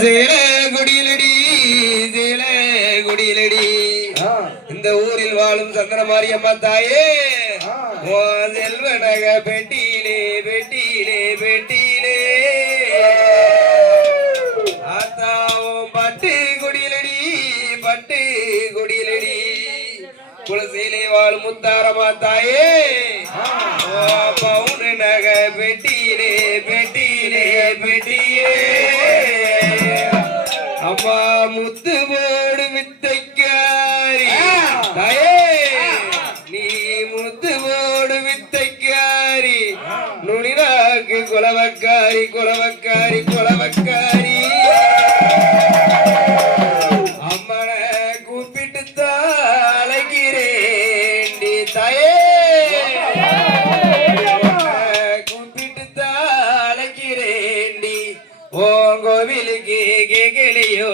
சேல குடியிலடி சேல குடியிலடி இந்த ஊரில் வாழும் சந்திர மாரியம்மா தாயே செல்வனக பெட்டியிலே பெட்டியிலே பெட்டியிலே ஆத்தாவும் பட்டு குடியிலடி பட்டு குடியிலடி குலசீலை வாழும் முத்தாரமா தாயே பவுன் நக பெட்டியிலே பெட்டியிலே பெட்டியே அம்மா முத்து போடு வித்தைக்காரி தாயே நீ முத்து போடு வித்தைக்காரி நுனினாக்கு குலவக்காரி குலவக்காரி குலவக்காரி அம்மன கூப்பிட்டு தாளைக்கிறேண்டி தாயே கோவிலுக்கு கேட்கலையோ